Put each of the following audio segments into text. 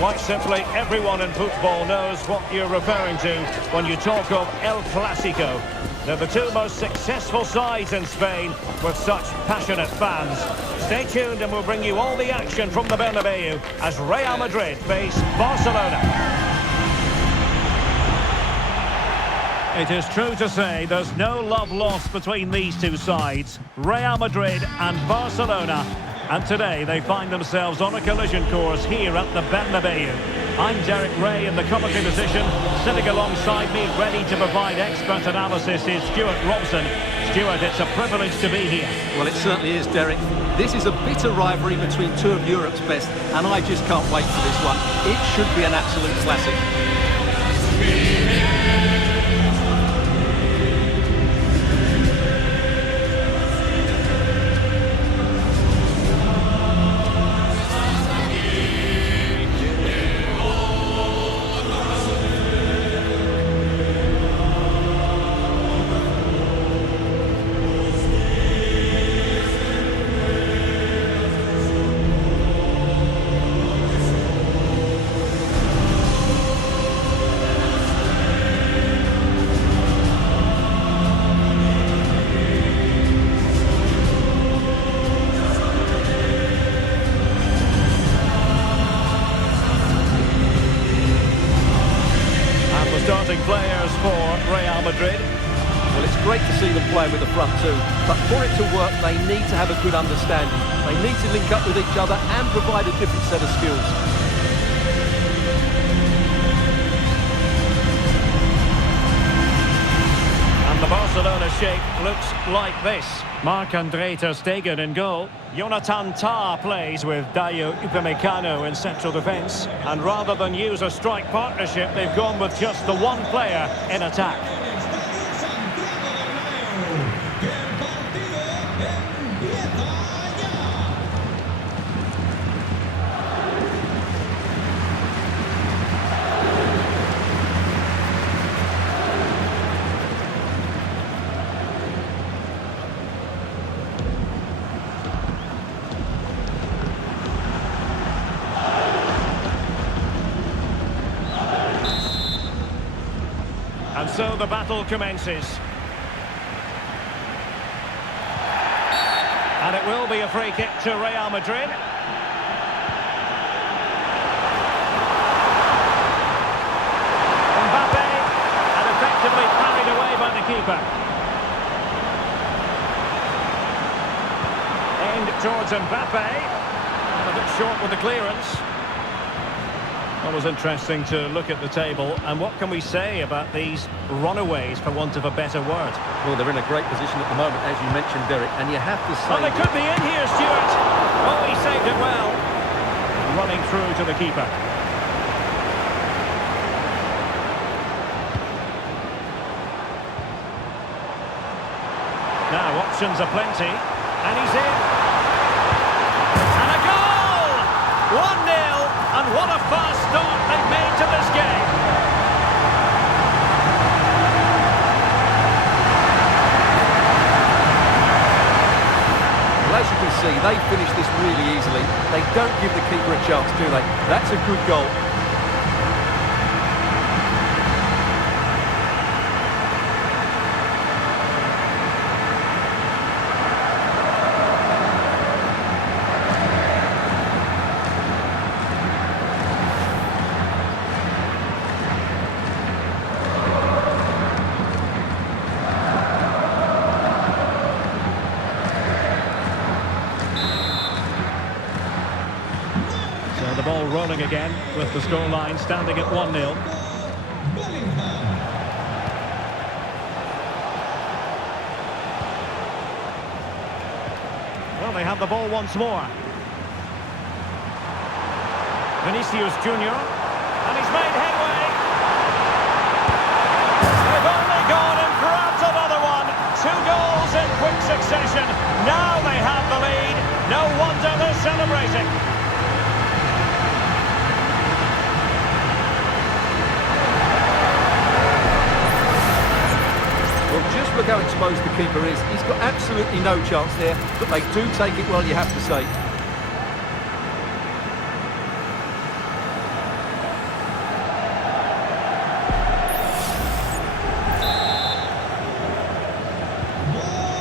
Quite simply, everyone in football knows what you're referring to when you talk of El Clasico. They're the two most successful sides in Spain with such passionate fans. Stay tuned and we'll bring you all the action from the Bernabeu as Real Madrid face Barcelona. It is true to say there's no love lost between these two sides, Real Madrid and Barcelona. And today they find themselves on a collision course here at the Bernabeu. I'm Derek Ray in the commentary position. Sitting alongside me, ready to provide expert analysis, is Stuart Robson. Stuart, it's a privilege to be here. Well, it certainly is, Derek. This is a bitter rivalry between two of Europe's best, and I just can't wait for this one. It should be an absolute classic. Starting players for Real Madrid. Well, it's great to see them playing with the front two, but for it to work, they need to have a good understanding. They need to link up with each other and provide a different set of skills. And the Barcelona shape looks like this. Marc-Andre ter Stegen in goal. Jonathan Tah plays with Dayo Upamecano in central defence. And rather than use a strike partnership, they've gone with just the one player in attack. And so the battle commences. And it will be a free kick to Real Madrid. Mbappe, and effectively carried away by the keeper. Aimed towards Mbappe. And a bit short with the clearance. It was interesting to look at the table, and what can we say about these runaways, for want of a better word? Well, they're in a great position at the moment, as you mentioned, Derek, and you have to say... Oh, they could be in here, Stuart! Oh, he saved it well. Running through to the keeper. Now, options are plenty, and he's in. And a goal! 1-0. And what a fast start they've made to this game. Well, as you can see, they finish this really easily. They don't give the keeper a chance, do they? That's a good goal. The ball rolling again with the scoreline standing at 1-0. Well, they have the ball once more. Vinicius Junior, and he's made headway. They've only gone and grabbed another one. 2 goals in quick succession. Now they have the lead. No wonder they're celebrating. Just look how exposed the keeper is. He's got absolutely no chance there, but they do take it well, you have to say.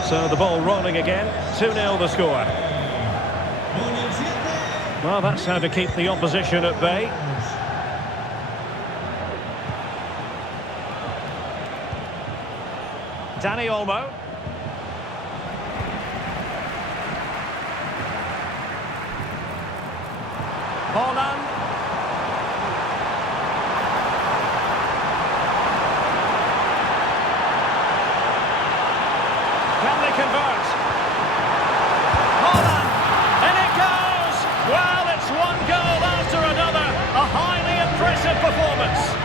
So the ball rolling again, 2-0 the score. Well, that's how to keep the opposition at bay. Dani Olmo. Haaland. Can they convert? Haaland. And it goes! Well, it's one goal after another. A highly impressive performance.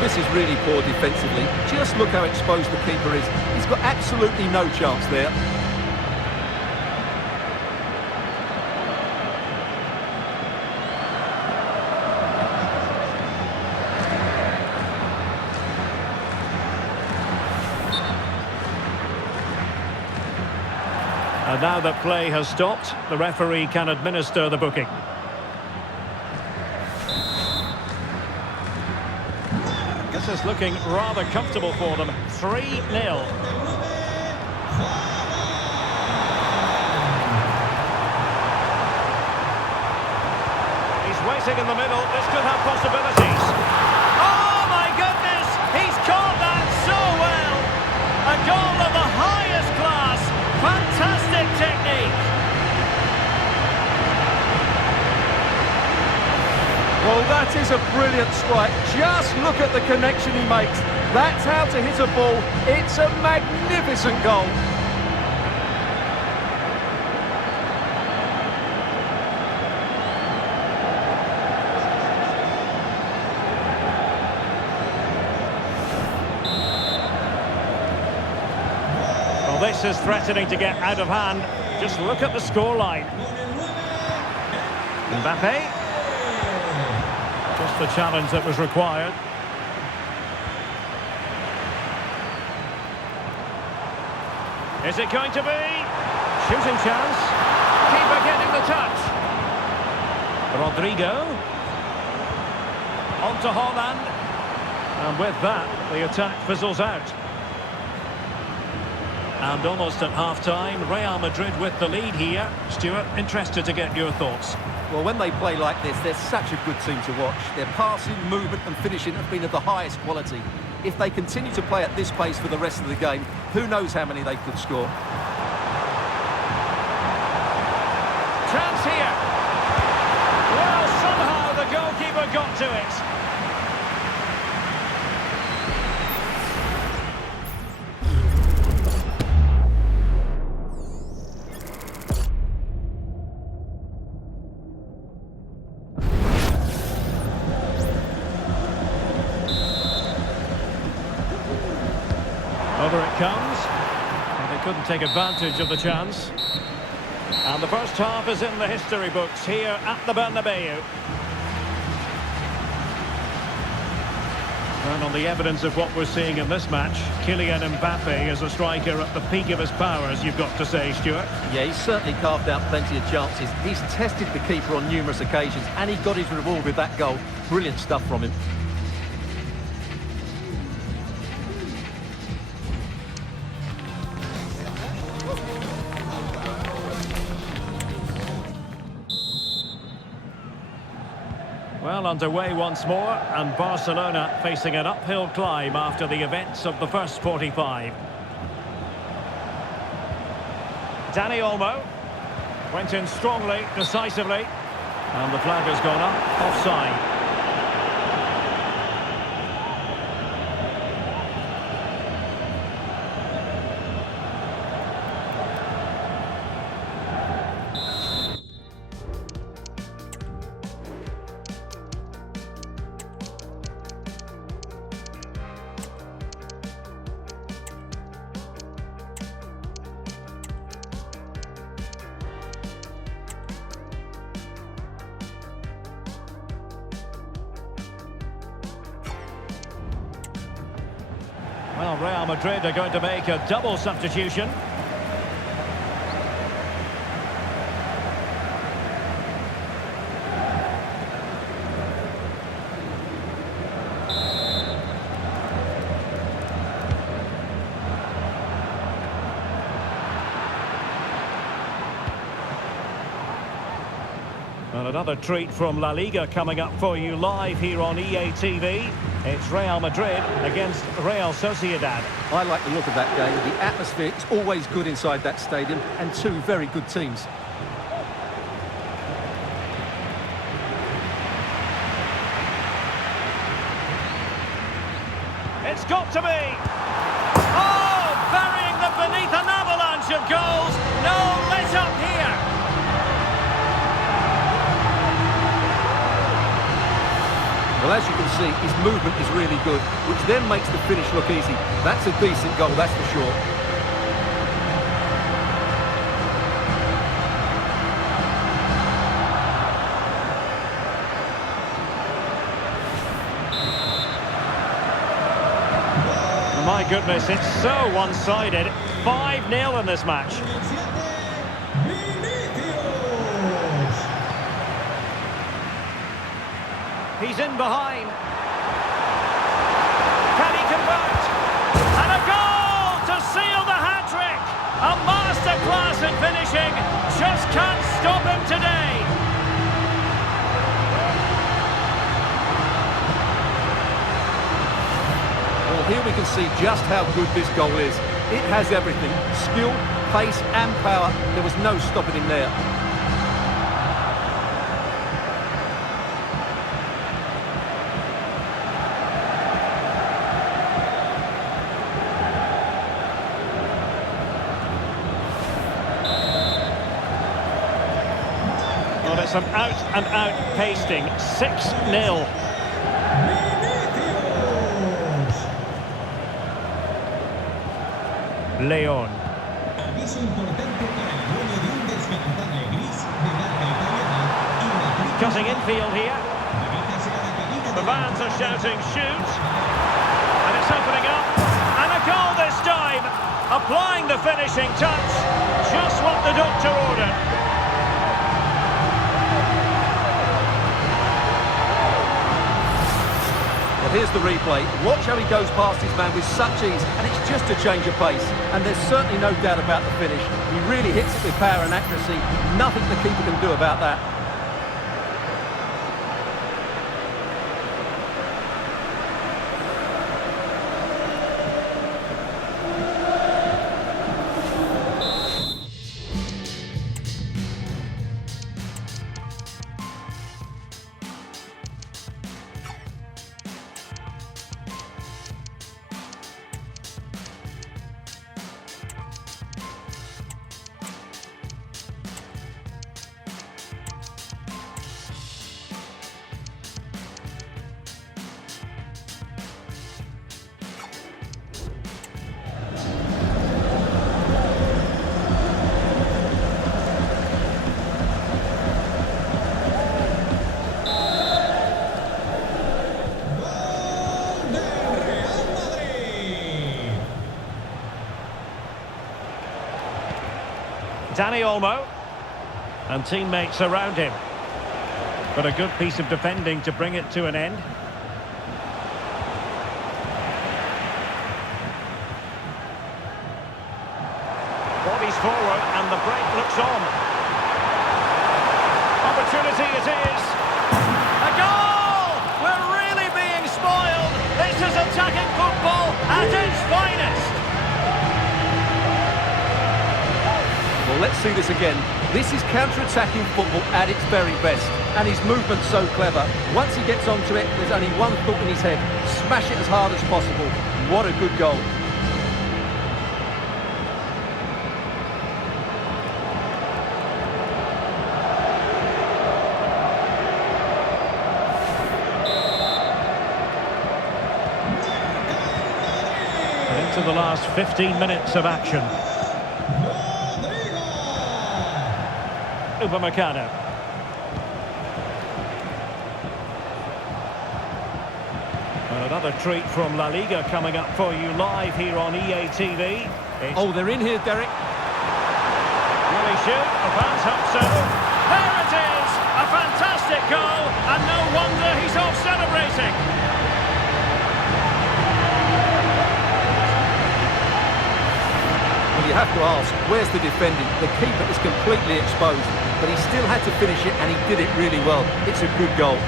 This is really poor defensively. Just look how exposed the keeper is. He's got absolutely no chance there. And now that play has stopped, the referee can administer the booking. This is looking rather comfortable for them. 3-0. He's waiting in the middle. This could have possibilities. Oh, my goodness! He's caught that so well! A goal of the highest class. Fantastic technique. Well, that is a brilliant strike. Just look at the connection he makes. That's how to hit a ball. It's a magnificent goal. Well, this is threatening to get out of hand. Just look at the scoreline. Mbappe. Just the challenge that was required. Is it going to be? Shooting chance. Keeper getting the touch. Rodrigo. On to Haaland. And with that, the attack fizzles out. And almost at half-time, Real Madrid with the lead here. Stuart, interested to get your thoughts. Well, when they play like this, they're such a good team to watch. Their passing, movement and finishing have been of the highest quality. If they continue to play at this pace for the rest of the game, who knows how many they could score. Chance here. Well, somehow the goalkeeper got to it. Over it comes, and they couldn't take advantage of the chance. And the first half is in the history books here at the Bernabeu. And on the evidence of what we're seeing in this match, Kylian Mbappe is a striker at the peak of his powers, you've got to say, Stuart. Yeah, he's certainly carved out plenty of chances. He's tested the keeper on numerous occasions, and he got his reward with that goal. Brilliant stuff from him. Well, underway once more, and Barcelona facing an uphill climb after the events of the first 45. Dani Olmo went in strongly, decisively, and the flag has gone up, offside. Well, Real Madrid are going to make a double substitution. And another treat from La Liga coming up for you live here on EA TV. It's Real Madrid against Real Sociedad. I like the look of that game. The atmosphere is always good inside that stadium, and two very good teams. It's got to be! Oh, burying them beneath an avalanche of goals. No let up here. Well, as you can see, his movement is really good, which then makes the finish look easy. That's a decent goal, that's for sure. My goodness, it's so one-sided. 5-0 in this match. He's in behind. Can he convert? And a goal to seal the hat-trick! A masterclass in finishing. Just can't stop him today. Well, here we can see just how good this goal is. It has everything. Skill, pace and power. There was no stopping him there. Well, it's an out-and-out pasting. 6-0. León. Cutting infield here. The fans are shouting shoot. And it's opening up. And a goal this time. Applying the finishing touch. Just what the doctor ordered. Here's the replay. Watch how he goes past his man with such ease, and it's just a change of pace. And there's certainly no doubt about the finish. He really hits it with power and accuracy. Nothing the keeper can do about that. Dani Olmo, and teammates around him. But a good piece of defending to bring it to an end. Bodies forward and the break looks on. Opportunity it is. A goal! We're really being spoiled. This is attacking football at its finest. Well, let's see this again. This is counter-attacking football at its very best. And his movement's so clever. Once he gets onto it, there's only one thought in his head. Smash it as hard as possible. What a good goal. Into the last 15 minutes of action. Upamecano. And another treat from La Liga coming up for you live here on EA TV. Oh, they're in here, Derek. Will he shoot? The fans hope so. There it is! A fantastic goal, and no wonder he's off celebrating. Well, you have to ask, where's the defending? The keeper is completely exposed, but he still had to finish it, and he did it really well. It's a good goal.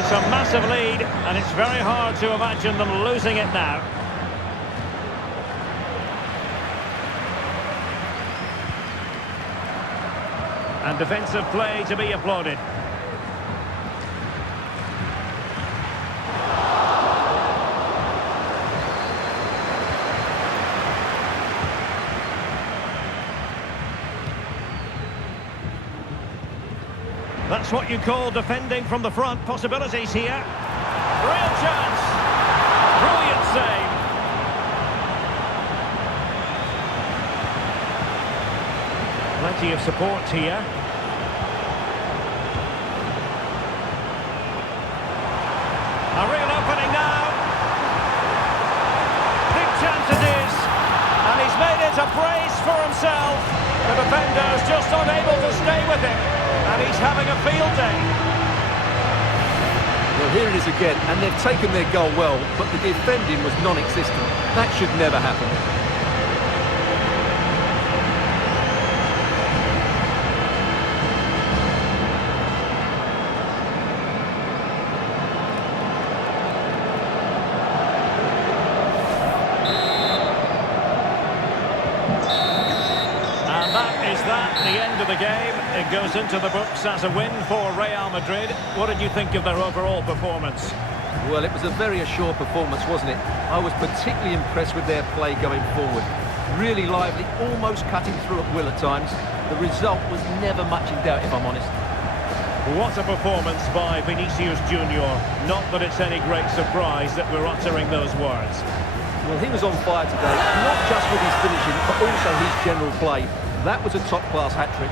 It's a massive lead, and it's very hard to imagine them losing it now. And defensive play to be applauded. That's what you call defending from the front. Possibilities here. Real chance. Brilliant save. Plenty of support here. A real opening now. Big chance it is. And he's made it a brace for himself. The defender's just unable to stay with him. And he's having a field day. Well, here it is again, and they've taken their goal well, but the defending was non-existent. That should never happen. The end of the game, it goes into the books as a win for Real Madrid. What did you think of their overall performance? Well, it was a very assured performance, wasn't it? I was particularly impressed with their play going forward. Really lively, almost cutting through at will at times. The result was never much in doubt, if I'm honest. What a performance by Vinicius Junior. Not that it's any great surprise that we're uttering those words. Well, he was on fire today, not just with his finishing, but also his general play. That was a top-class hat-trick.